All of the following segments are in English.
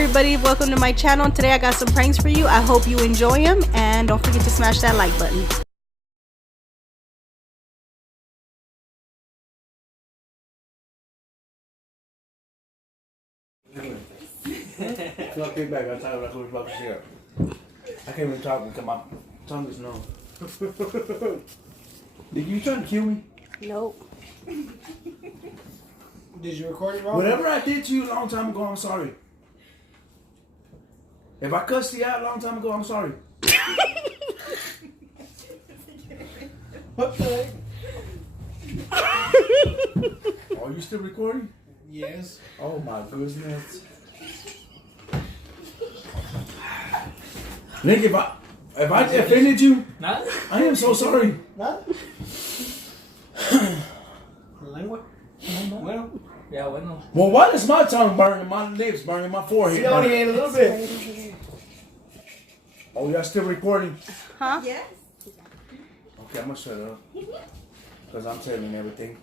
everybody, welcome to my channel. Today I got some pranks for you. I hope you enjoy them, and don't forget to smash that like button. I'll get back. I'll tell you what I was about to share. I can't even talk because my tongue is numb. Did you trying to kill me? Nope. Did you record it wrong? Whatever I did to you a long time ago, I'm sorry. If I cussed you out a long time ago, I'm sorry. What the heck? Are you still recording? Yes. Oh my goodness. Nick, if I offended you, Nada? I am so sorry. Nada? Lengua? Bueno. Yeah, bueno. Well, why does my tongue burning, my lips burning, my forehead She only burning? ate a little bit. Oh, y'all still recording? Huh? Yes. Okay, I'm gonna shut up. Because I'm telling everything.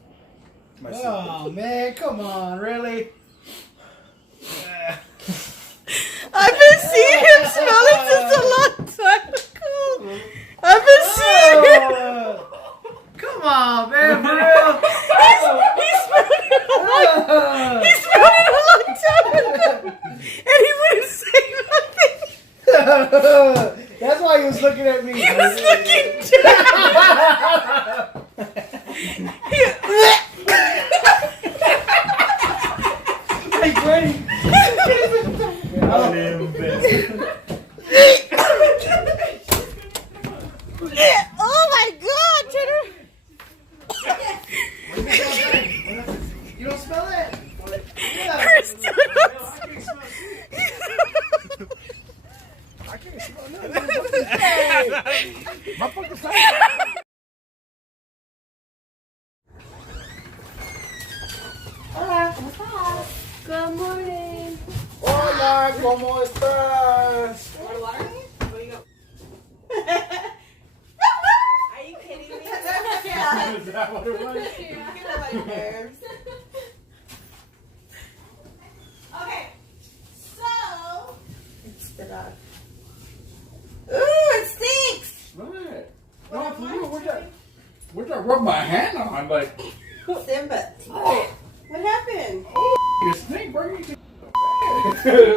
Oh, man, come on, really? I've been seeing him smelling since a long time ago. I've been seeing him. Come on, man, for real? He smelled it a long time ago. And he wouldn't say nothing. That's why he was looking at me. He was looking Hey, Granny. Oh my God, Tanner. You don't smell that? Yeah. Kristen. I can't smell nothing. My fucking side. Hola. Good morning. Hola, ¿cómo estás? Want water? What do you go? Are you kidding me? Yeah. Is that what it was? Get on my nerves. Okay. So. Spit out. Ooh, it stinks. What? No, for real, where'd I rub my hand on? Like, Simba. oh, What happened? your snake bring you to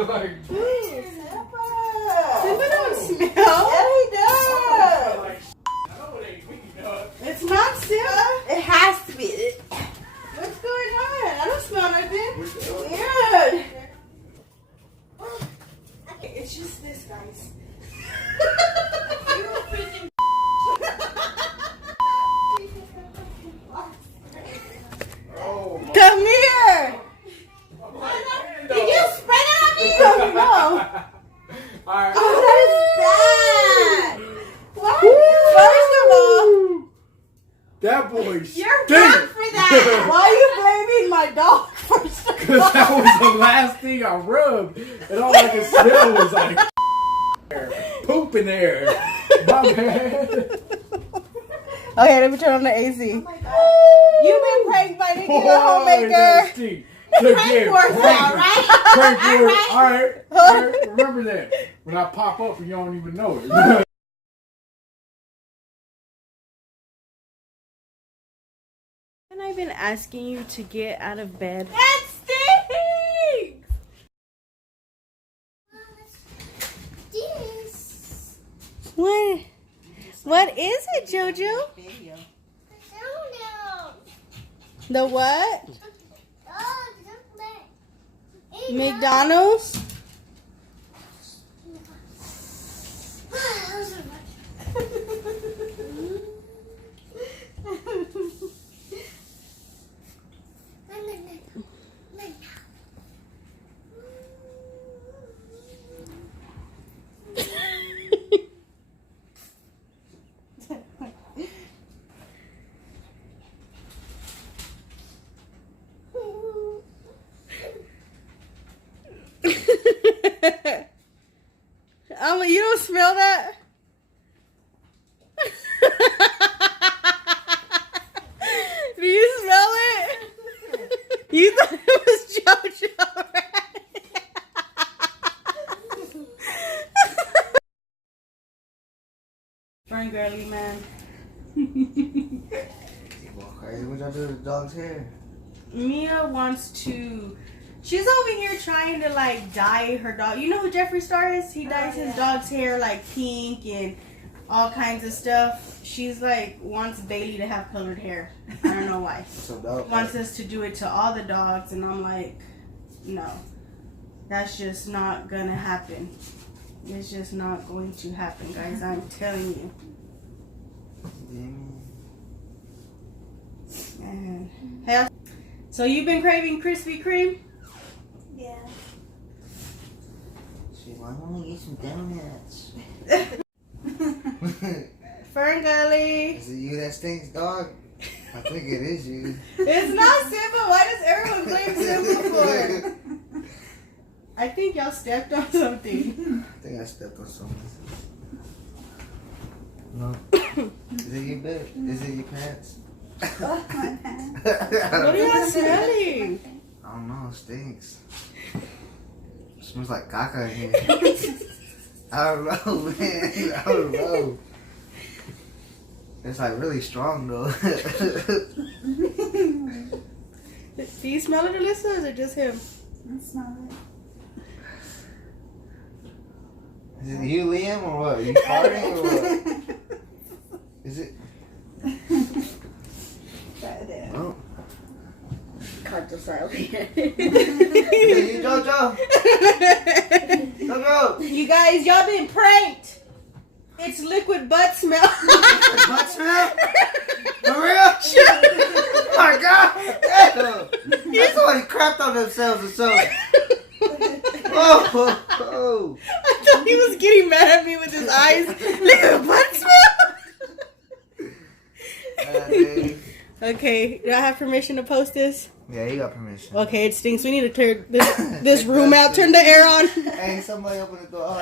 like, Simba don't smell. Yeah, he does. It's not Simba. It has to be. What's going on? I don't smell nothing. Weird. It's just this, guys. You freaking. Come here. Did you spread it on me? Oh, no. alright. Oh, that is bad. What? First of all, That boy you're stinks. wrong for that. Why are you blaming my dog first of Because all? that was the last thing I rubbed. And all I could smell was like poop in there. My bad. Okay, let me turn on the AC. Oh my God. You've been pranked by Stinky Boy, the homemaker. that stink. Look Prank here, wars, prank all it. right? Prank All wars. right. All right. Remember that. When I pop up and you don't even know it. Haven't I been asking you to get out of bed? That stinks. This. What? What is it, Jojo? The what? Oh, McDonald's? You don't smell that? Do you smell it? You thought it was JoJo, right? fern girly, man. Crazy. What y'all do to the dog's hair? Mia wants to. She's over here trying to like dye her dog. You know who Jeffree Star is? He dyes his dog's hair like pink and all kinds of stuff. She's like wants Bailey to have colored hair. I don't know why. So dope. Wants us to do it to all the dogs, and I'm like, no, that's just not gonna happen. It's just not going to happen, guys. I'm telling you. And hey, so you've been craving Krispy Kreme? Yeah. She's like, I want to eat some donuts. Fern Gully. Is it you that stinks, dog? I think it is you. It's not Simba. Why does everyone blame Simba for? I think y'all stepped on something. I think I stepped on something. No. Is it you, babe? Is it your pants? Oh, my pants. What are y'all smelling? I don't know. It stinks. It smells like caca in here. I don't know, man. I don't know. It's like really strong though. Do you smell it, Alyssa, or is it just him? I smell it. Is it you, Liam, or what? Are you farting or what? Is it? That is. Oh. Cartel style. Is it you, JoJo? JoJo! You guys, y'all been pranked. It's liquid butt smell. Butt smell? For real? Oh my god! Damn. Somebody crapped on themselves or something. Oh, oh. I thought he was getting mad at me with his eyes. Liquid butt smell. Okay, do I have permission to post this? Yeah, you got permission. Okay, it stinks. We need to turn this room out. Turn the air on. Hey, somebody open the door. Oh,